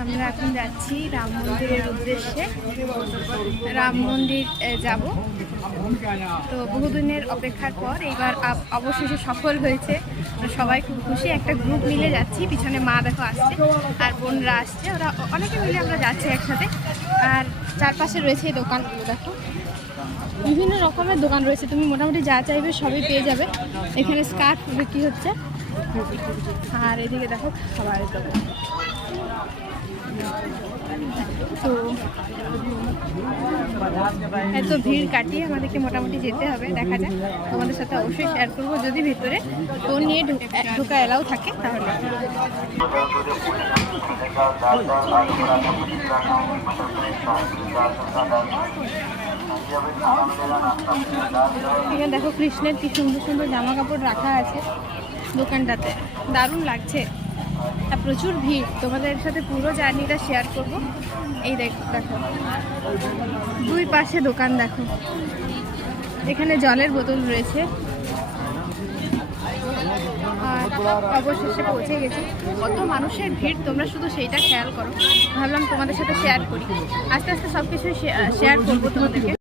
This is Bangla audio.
আমরা এখন যাচ্ছি রাম মন্দিরের উদ্দেশ্যে। রাম মন্দির যাব। তো বহুদিনের অপেক্ষার পর এইবার অবশেষে সফল হয়েছে। সবাই খুব খুশি, একটা গ্রুপ মিলে যাচ্ছি। পিছনে মা দেখো আসছে, আর বোনরা আসছে, ওরা অনেকে মিলে আমরা যাচ্ছি একসাথে। আর চারপাশে রয়েছে এই দোকানগুলো, দেখো বিভিন্ন রকমের দোকান রয়েছে, তুমি মোটামুটি যা চাইবে সবই পেয়ে যাবে। এখানে স্কার্ফ বিক্রি হচ্ছে, আর এদিকে দেখো খাবারের দোকান। তো এত ভিড় কাটিয়ে আমাদেরকে মোটামুটি যেতে হবে। দেখা যাক, তোমাদের সাথে অবশ্যই শেয়ার করবো যদি ভিতরে ফোন নিয়ে ঢোকা এলাও থাকে তাহলে। এখানে দেখো কৃষ্ণের কি সুন্দর সুন্দর জামা কাপড় রাখা আছে দোকানটাতে, দারুণ লাগছে। আর প্রচুর ভিড়, তোমাদের সাথে পুরো জার্নিটা শেয়ার করব। এই দেখো দুই পাশে দোকান, দেখো এখানে জলের বোতল রয়েছে। আর অবশেষে পৌঁছে গেছি। কত মানুষের ভিড়, তোমরা শুধু সেইটা খেয়াল করো। ভাবলাম তোমাদের সাথে শেয়ার করি, আস্তে আস্তে সব কিছুই শেয়ার করবো তোমাদেরকে।